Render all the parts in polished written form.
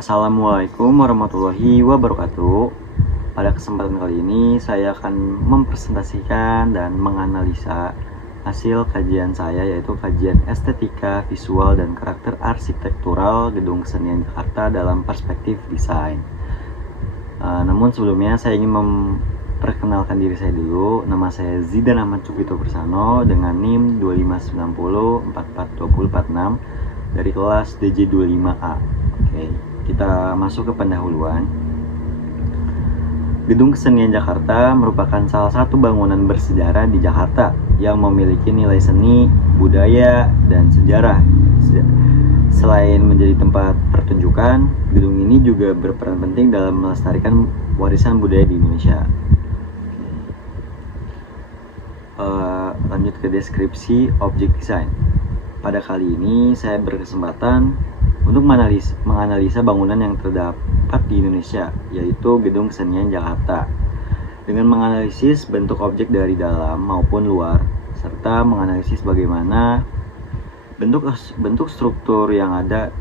Assalamualaikum warahmatullahi wabarakatuh. Pada kesempatan kali ini saya akan mempresentasikan dan menganalisa hasil kajian saya, yaitu kajian estetika, visual, dan karakter arsitektural Gedung Kesenian Jakarta dalam perspektif desain. Namun sebelumnya saya ingin memperkenalkan diri saya dulu. Nama saya Zidan Ahmad Cukito Bersano dengan NIM 2590442046 dari kelas DJ25A. Oke, kita masuk ke pendahuluan. Gedung Kesenian Jakarta merupakan salah satu bangunan bersejarah di Jakarta yang memiliki nilai seni, budaya, dan sejarah. Selain menjadi tempat pertunjukan, gedung ini juga berperan penting dalam melestarikan warisan budaya di Indonesia. Lanjut ke deskripsi objek desain. Pada kali ini saya berkesempatan untuk menganalisa bangunan yang terdapat di Indonesia, yaitu Gedung Kesenian Jakarta, dengan menganalisis bentuk objek dari dalam maupun luar, serta menganalisis bagaimana bentuk struktur yang ada,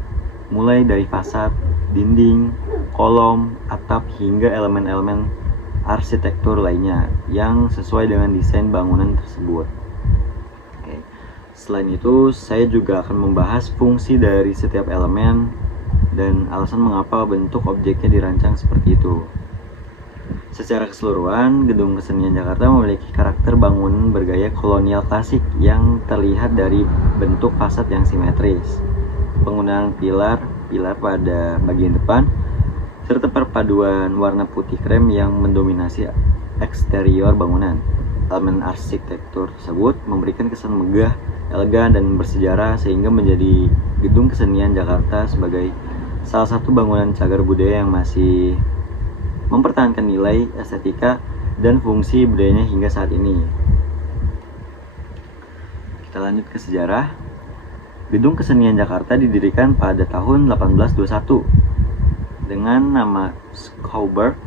mulai dari fasad, dinding, kolom, atap, hingga elemen-elemen arsitektur lainnya yang sesuai dengan desain bangunan tersebut. Selain itu, saya juga akan membahas fungsi dari setiap elemen dan alasan mengapa bentuk objeknya dirancang seperti itu. Secara keseluruhan, Gedung Kesenian Jakarta memiliki karakter bangunan bergaya kolonial klasik yang terlihat dari bentuk fasad yang simetris, penggunaan pilar pada bagian depan, serta perpaduan warna putih krem yang mendominasi eksterior bangunan. Elemen arsitektur tersebut memberikan kesan megah, elegan, dan bersejarah, sehingga menjadi Gedung Kesenian Jakarta sebagai salah satu bangunan cagar budaya yang masih mempertahankan nilai estetika dan fungsi budayanya hingga saat ini. Kita lanjut ke sejarah. Gedung Kesenian Jakarta didirikan pada tahun 1821 dengan nama Schouwburg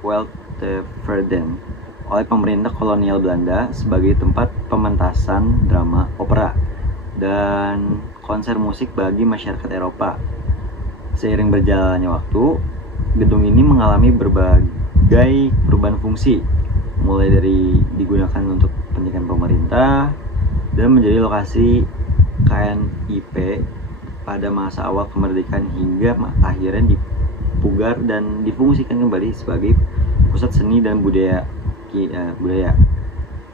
Weltevreden oleh pemerintah kolonial Belanda sebagai tempat pementasan drama, opera, dan konser musik bagi masyarakat Eropa. Seiring berjalannya waktu, gedung ini mengalami berbagai perubahan fungsi, mulai dari digunakan untuk kepentingan pemerintah dan menjadi lokasi KNIP pada masa awal kemerdekaan, hingga akhirnya dipugar dan difungsikan kembali sebagai pusat seni dan budaya.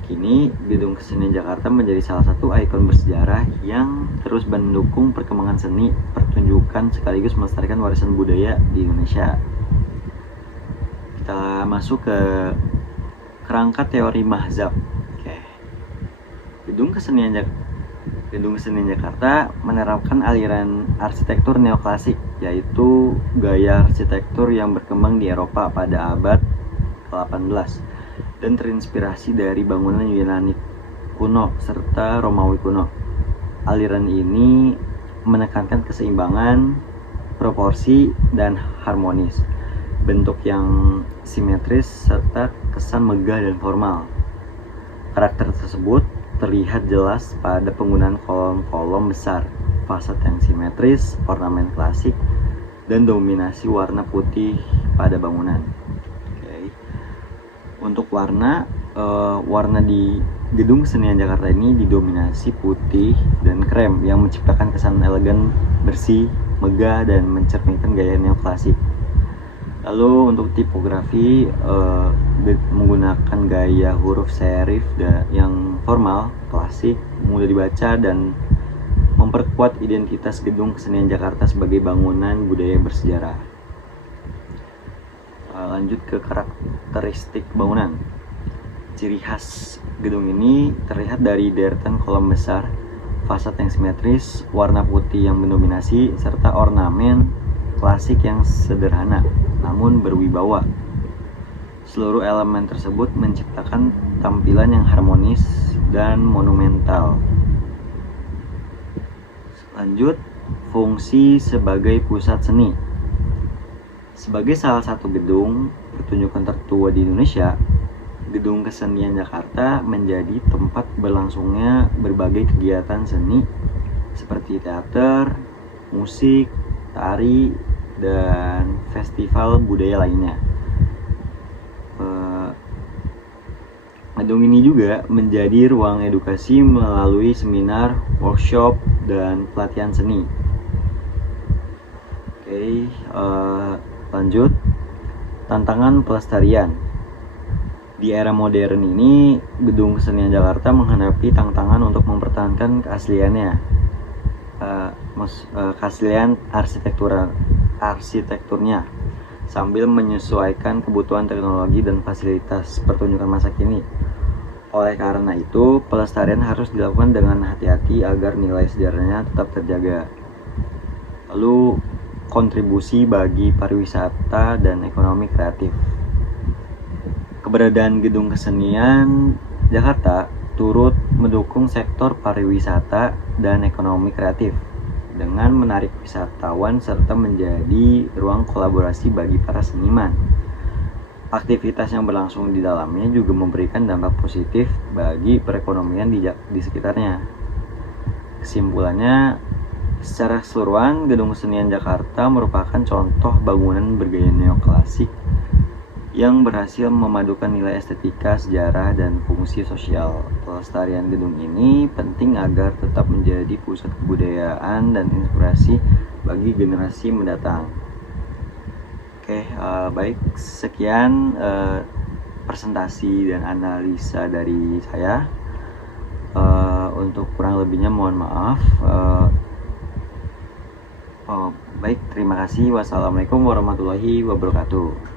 Kini, Gedung Kesenian Jakarta menjadi salah satu ikon bersejarah yang terus mendukung perkembangan seni, pertunjukan, sekaligus melestarikan warisan budaya di Indonesia. Kita masuk ke kerangka teori Mahzab. Gedung Kesenian Jakarta menerapkan aliran arsitektur neoklasik, yaitu gaya arsitektur yang berkembang di Eropa pada abad ke-18 dan terinspirasi dari bangunan Yunani kuno serta Romawi kuno. Aliran ini menekankan keseimbangan, proporsi, dan harmonis, bentuk yang simetris, serta kesan megah dan formal. Karakter tersebut terlihat jelas pada penggunaan kolom-kolom besar, fasad yang simetris, ornamen klasik, dan dominasi warna putih pada bangunan. Untuk warna di Gedung Kesenian Jakarta ini didominasi putih dan krem yang menciptakan kesan elegan, bersih, megah, dan mencerminkan gaya neoklasik. Lalu untuk tipografi, menggunakan gaya huruf serif yang formal, klasik, mudah dibaca, dan memperkuat identitas Gedung Kesenian Jakarta sebagai bangunan budaya bersejarah. Lanjut ke karakteristik bangunan. Ciri khas gedung ini terlihat dari deretan kolom besar, fasad yang simetris, warna putih yang mendominasi, serta ornamen klasik yang sederhana namun berwibawa. Seluruh elemen tersebut menciptakan tampilan yang harmonis dan monumental. Lanjut, fungsi sebagai pusat seni. Sebagai salah satu gedung pertunjukan tertua di Indonesia, Gedung Kesenian Jakarta menjadi tempat berlangsungnya berbagai kegiatan seni seperti teater, musik, tari, dan festival budaya lainnya. Gedung ini juga menjadi ruang edukasi melalui seminar, workshop, dan pelatihan seni. Oke, lanjut. Tantangan pelestarian. Di era modern ini, Gedung Kesenian Jakarta menghadapi tantangan untuk mempertahankan keasliannya, keaslian arsitekturnya, sambil menyesuaikan kebutuhan teknologi dan fasilitas pertunjukan masa kini. Oleh karena itu, pelestarian harus dilakukan dengan hati-hati agar nilai sejarahnya tetap terjaga. Lalu, kontribusi bagi pariwisata dan ekonomi kreatif. Keberadaan Gedung Kesenian Jakarta turut mendukung sektor pariwisata dan ekonomi kreatif dengan menarik wisatawan serta menjadi ruang kolaborasi bagi para seniman. Aktivitas yang berlangsung di dalamnya juga memberikan dampak positif bagi perekonomian di sekitarnya. Kesimpulannya, secara keseluruhan, Gedung Kesenian Jakarta merupakan contoh bangunan bergaya neoklasik yang berhasil memadukan nilai estetika, sejarah, dan fungsi sosial. Pelestarian gedung ini penting agar tetap menjadi pusat kebudayaan dan inspirasi bagi generasi mendatang. Oke, baik, sekian presentasi dan analisa dari saya. Untuk kurang lebihnya mohon maaf. Baik, terima kasih. Wassalamualaikum warahmatullahi wabarakatuh.